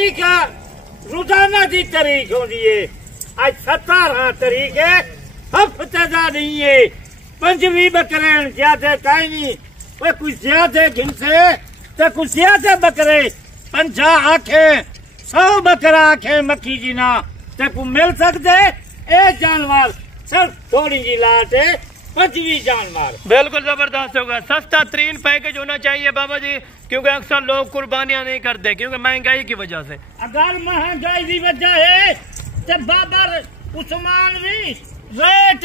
ठीक है, रोजाना की तारीख होती है। आज 17 तारीख है, हफ्ते का नहीं है। 25 बकरे ज्यादा कहीं नहीं, वो कुछ ज्यादा घिनसे तो कुछ ज्यादा बकरे 50 आखे 100 बकरा आखे मक्खी जी ना ते मिल सकते। एक जानवर सिर्फ थोड़ी जी लाट है, 25 जानवर। बिल्कुल जबरदस्त होगा। सस्ता तरीन पैकेज होना चाहिए बाबा जी, क्योंकि अक्सर लोग कुर्बानियां नहीं करते क्योंकि महंगाई की वजह से। अगर महंगाई की वजह है तो बाबर उस्मान भी रेट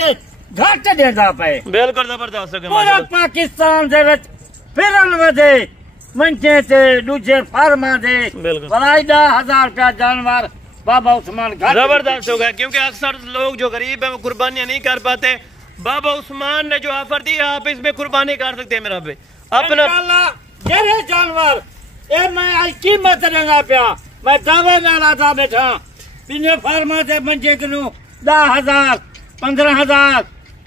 घट देता पे। बिल्कुल जबरदस्त होगा। पूरा पाकिस्तान दे विच फिरन वधे मंचे ते दूजे फार्मा दे बराइदा 1000 रुपया जानवर बाबा उस्मान जबरदस्त होगा, क्योंकि अक्सर लोग जो गरीब है वो कुर्बानियां नहीं कर पाते। बाबा उस्मान ने जो ऑफर दी आप इसमें कुर्बानी कर सकते हैं मेरा भाई अपना जेरे जानवर ए मैं आज कीमत देना पिया। मैं दावे नाल आता बैठा बिने फार्मा से मंजे कनु 10,000 15,000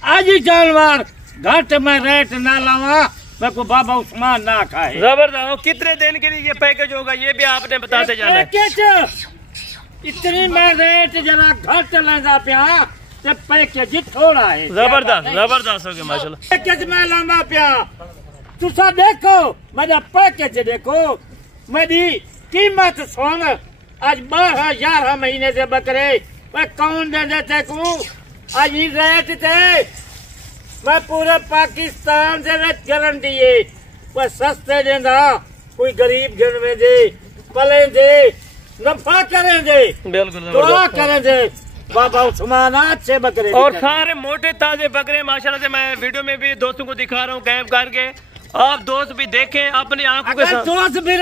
आज ही जानवर घट में रेट ना लावा, मैं को बाबा उस्मान ना खाए। जबरदस्त। कितने दिन के लिए ये पैकेज होगा ये भी आपने बताते जाना है। इतनी मैं रेट जरा घट लेंदा पिया ते पैकेज थोड़ा है। जबरदस्त जबरदस्त हो गया माशाल्लाह। पैकेज में लांदा पिया तुसा देखो मेरा पैकेज देखो, मेरी कीमत सुन। आज 12-11 महीने से बकरे मैं कौन दे देते को आज ही रेट थे। मैं पूरे पाकिस्तान से गारंटी है वो सस्ते देना, कोई गरीब गिन में दे पले दे नफा करें दे। बिल्कुल दुआ करें दे बाबा उस्मान अच्छे बकरे और सारे मोटे ताजे बकरे माशाल्लाह से। मैं वीडियो में भी दोस्तों को दिखा रहा हूँ कैब करके, आप दोस्त भी देखें अपनी आंखों के साथ। दोस्त भी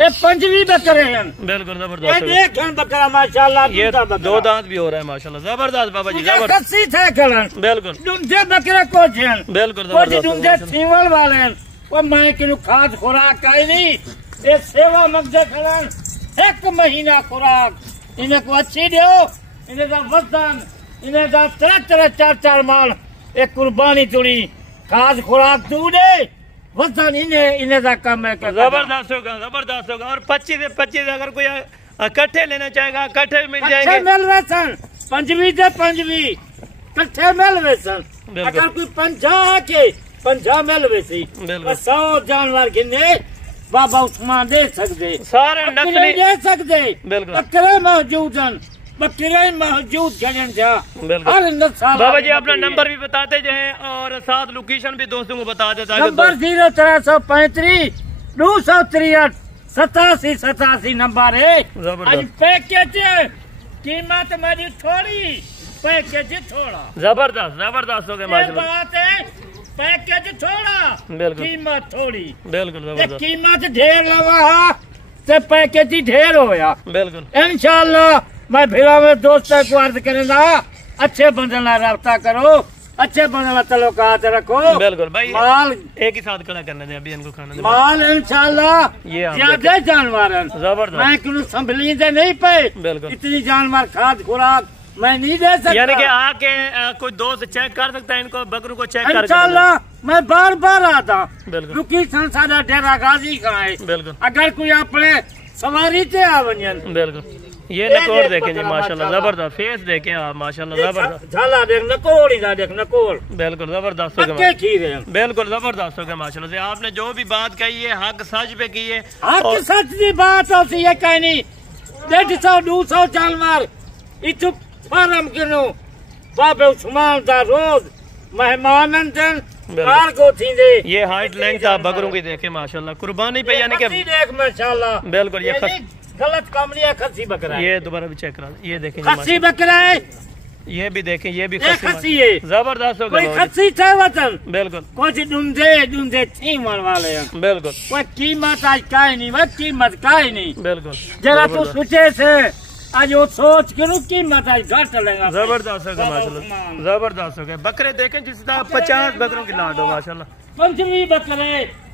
ये 25 बकरे हैं। बिल्कुल जबरदस्त। एक बकरा माशाल्लाह ये 2 दांत भी हो रहा है माशाल्लाह। जबरदस्त बाबा जी जबरदस्त। बिल्कुल दूसरे बकरे को बिल्कुल दूसरे सीवल वाले वो मैं कि खाद खुराक आई नहीं, ये सेवा मकसद खड़न 1 महीना खुराक इन्हें को अच्छी दो, इन्हें का वजन इन्हें का 3-4 माल एक कुर्बानी तुड़ी खाद खुराक तू दे वजन इन्हें का कम है। जबरदस्त होगा जबरदस्त होगा। और 25 से 25 अगर कोई इकट्ठे लेना चाहेगा इकट्ठे मिल जाएंगे। मिल वेसन 25 से 25 इकट्ठे मिल वेसन। अगर कोई 50 के 50 मिल वेसी 100 जानवर गिने बाबा उस्मान दे सकते, सारे नस्ली दे सकते। बिल्कुल बकरे मौजूद बकरे मौजूद हर नस्ल। बाबा जी अपना नंबर भी बताते जाए और साथ लोकेशन भी दोस्तों को बता देता है। नंबर 0335 263 87 नंबर है। आज पैकेज कीमत मेरी थोड़ी पैकेज थोड़ा। जबरदस्त जबरदस्त हो गया माशाल्लाह। बात है पैकेज थोड़ा कीमत थोड़ी। बिल्कुल कीमत ढेर लगा तो पैकेज ही ढेर होया। बिल्कुल इंशाल्लाह मैं फिर में दोस्तों को अर्ज करेंगा अच्छे बंदे रब्ता करो, अच्छे बंदे तल्लुकात रखो। बिल्कुल भाई माल एक ही साथ खड़ा करना है अभी इनको खाना माल इंशाल्लाह ज्यादा जानवर जबरदस्त। मैं क्यों संभली दे नहीं पे बिल्कुल इतनी जानवर खाद खुराक मैं नहीं दे सकता। यानी कि आके कोई दोस्त चेक कर सकता है इनको बकरों को चेक कर। इंशाल्लाह मैं बार आता बिल्कुल सादा डेरा गाजी खाए। बिल्कुल अगर कोई अपने सवारी से आ वजन। बिल्कुल ये नकोर देखें जी माशाल्लाह जबरदस्त। फेस देखें आप माशाल्लाह जबरदस्त। झाला देख नकोर ही देख नकोर। बिल्कुल जबरदस्त हो गया। बिल्कुल जबरदस्त हो गया माशाल्लाह से। आपने जो भी बात कही है हक सच पे की है। हक सच की बात होती है कहनी 150-200 जानवर इतु फार्म गिनो बाबे उस्मान दा रोज मेहमान ये हाइट लेंथ आप बकरों की देखे माशाल्लाह कुर्बानी पे यानी कि देख माशाल्लाह। बिल्कुल ये गलत काम नहीं है, खस्सी बकरा है। ये दोबारा भी चेक करा ये देखें खस्सी बकरा है। ये भी देखें ये भी खस्सी है। जबरदस्त हो गया खस्सी था वतन। बिल्कुल कुछ डूंढे छीमन वाले हैं। बिल्कुल वो कीमत आज का ही नहीं, वो कीमत का ही नहीं। बिल्कुल जरा तू सोचे से आज वो सोच के कीमत आज घट लेगा। जबरदस्त हो गया माशाल्लाह जबरदस्त हो गया। बकरे देखें जिस तरह 50 बकरों की लाट हो माशाल्लाह। 25 बकरे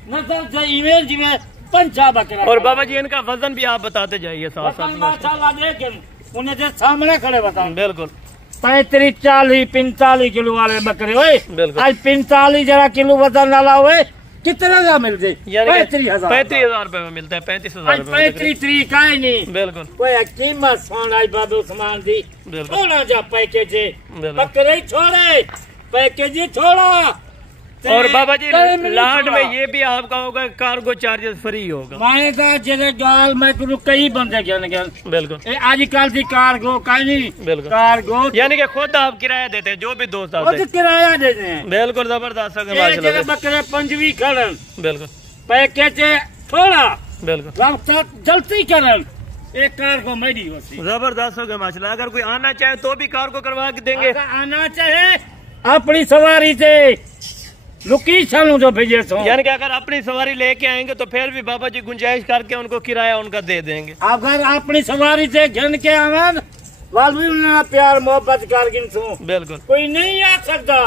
नजर से इमेज में 50 बकरा। और बाबा जी इनका वजन भी आप बताते जाइए साथ साथ माशाल्लाह। लेकिन उन्हें जो सामने खड़े बताओ। बिल्कुल 35, 40, 45 किलो वाले बकरे हुए। बिल्कुल आज 45 जरा किलो वजन वाला हुए कितना का मिलते? 35,000। 35,000 रुपए में मिलता है। 35,000 35 का ही नहीं। बिल्कुल कोई कीमत सोना बाबा उस्मान दी थोड़ा जा पैकेज बकरे ही छोड़े, पैकेज ही छोड़ा। और बाबा जी लाट में ये भी आपका होगा कार्गो चार्जेस फ्री होगा। मैं कहा जेरे गाल मैं कई बंदे गन बिल्कुल आजकल की कार्गो का नहीं। बिल्कुल कार्गो यानी कि खुद आप किराया देते हैं, जो भी दोस्त आते हैं किराया देते हैं। बिल्कुल जबरदस्त बकरे पंजवी करन बिल्कुल पैकेज थोड़ा बिल्कुल रास्ता जल्दी करन एक कार्गो मेरी होती जबरदस्त होगा माशाल्लाह। अगर कोई आना चाहे तो भी कार्गो करवा के देंगे। आना चाहे अपनी सवारी से लोकेशन जो भेजे तो यानी कि अगर अपनी सवारी लेके आएंगे तो फिर भी बाबा जी गुंजाइश करके उनको किराया उनका दे देंगे। अगर अपनी सवारी से घन के आवन वाली प्यार मोहब्बत कर बिल्कुल कोई नहीं आ सकता।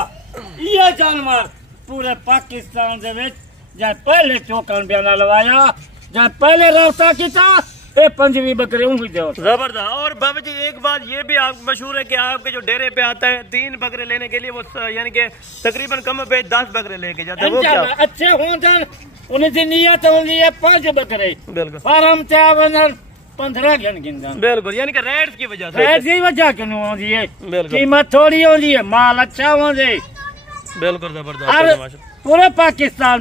ये जानवर पूरे पाकिस्तान जहाँ पहले टोकन बयाना लगाया, जहाँ पहले रास्ता किया पंजवी बकरे जबरदस्त। और बाबा जी एक बात ये भी आप मशहूर है कि आपके जो डेरे पे आता है 3 बकरे लेने के लिए वो यानी कि तकरीबन कम पे 10 बकरे लेके जाते हैं। वो क्या अच्छे होते उनकी नियत होती है 5 बकरे बिल्कुल फार्म 15 घन बिल्कुल यानी कि रेट्स की वजह से रेट की वजह क्यों होती है? कीमत थोड़ी होती है, माल अच्छा होते। बिल्कुल जबरदस्त। पूरे पाकिस्तान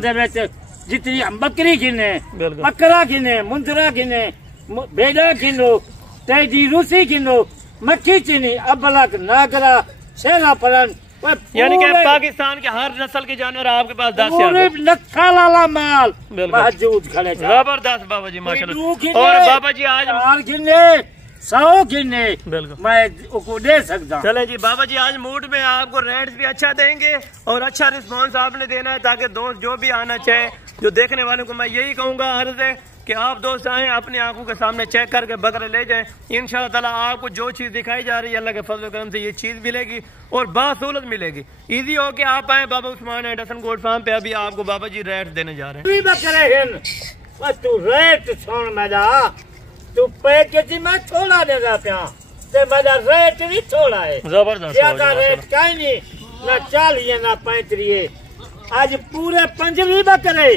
जितनी बकरी गिने बकरा गिने मुंदरा गिने भेड़ा गिनो तेजी रूसी गिनो मक्खी चीनी अबलक नागरा शेरा पलन यानी कि पाकिस्तान के हर नस्ल के जानवर आपके पास 10 लखा लाला माल मौजूद खड़े। जबरदस्त बाबा जी माशाल्लाह। और बाबा जी आज 100 गिने बिल्कुल मैं उसको दे सकता। चले जी बाबा जी आज मूड में आपको रेट्स भी अच्छा देंगे और अच्छा रिस्पॉन्स आपने देना है ताकि दोस्त जो भी आना चाहे, जो देखने वालों को मैं यही कहूँगा अर्ज है कि आप दोस्त आए अपनी आंखों के सामने चेक करके बकरे ले जाएं। इंशाअल्लाह ताला आपको जो चीज़ दिखाई जा रही है अल्लाह के फजल करम से ये चीज़ मिलेगी और बासहूलत मिलेगी। इजी हो के आप आए बाबा उस्मान एंडरसन गोट फार्म पे। अभी आपको बाबा जी रेट देने जा रहे हैं। तू रेट सुन मेरा, तू पैकेज में थोड़ा देगा प्या मेरा रेट भी थोड़ा है। जबरदस्त ज्यादा रेट कहीं नहीं, ना 40 ना 35। आज पूरे पंजवी बकरे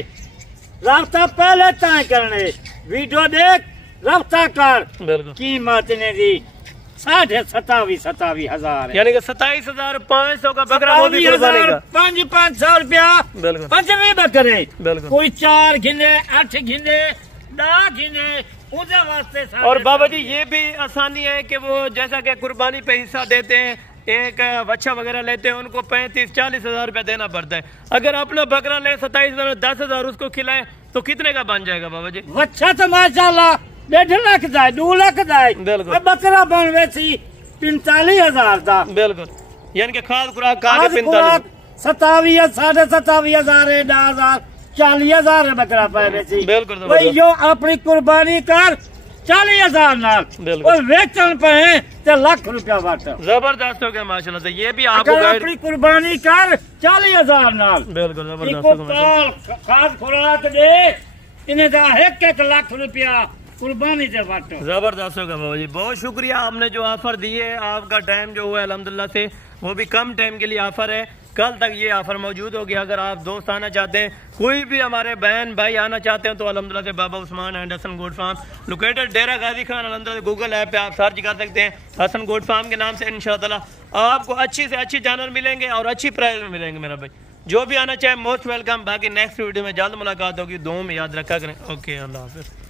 रास्ता पहले तय करने वीडियो देख रास्ता कर। कीमत ने दी 27,000 यानी कि 27,500 का बकरा वो भी कुर्बानी का 500 रुपया पंजवी बकरे। कोई 4 गिने 8 गिने 10 गिने उनके वास्ते। और बाबा जी ये भी आसानी है कि वो जैसा कि कुर्बानी पे हिस्सा देते हैं, एक बच्चा वगैरह लेते हैं उनको 35-40 हजार रुपया देना पड़ता है। अगर अपना बकरा ले 27,000 10,000 उसको खिलाए तो कितने का बन जाएगा बाबा जी? बच्चा तो माशाल्लाह 1.5 लाख जाए 2 लाख जाए। बिल्कुल बकरा बन वैसी 45,000 था। बिल्कुल यानी कि खाद खुराक का 45 27,000 27,000 10,000 40,000 बकरा पाए वैसी। बिल्कुल भाई जो अपनी कुर्बानी कर 40,000 नाल और वेचन पे है तो लाख रुपया बांटा। जबरदस्त हो गया माशाल्लाह। ये भी आपको अपनी कुर्बानी कर 40,000 नाल। बिल्कुल जबरदस्त। खाद खुराक दे इन्हें 1 लाख रुपया कुर्बानी से बांटो। जबरदस्त होगा बाबा जी, बहुत शुक्रिया। आपने जो ऑफर दी है, आपका टाइम जो हुआ है अल्हम्दुलिल्लाह से वो भी कम टाइम के लिए ऑफर है, कल तक ये ऑफर मौजूद होगी। अगर आप दोस्त आना चाहते हैं, कोई भी हमारे बहन भाई आना चाहते हैं तो अल्हम्दुलिल्लाह से Baba Usman Anderson goat farm located Dera Ghazi Khan अल्हम्दुलिल्लाह गूगल ऐप पे आप सर्च कर सकते हैं हसन गोट फार्म के नाम से। इंशाअल्लाह आपको अच्छी से अच्छी जानवर मिलेंगे और अच्छी प्राइस में मिलेंगे मेरा भाई। जो भी आना चाहे मोस्ट वेलकम। बाकी नेक्स्ट वीडियो में जल्द मुलाकात होगी। दुआ में याद रखा करें। ओके अल्लाह हाफिज़।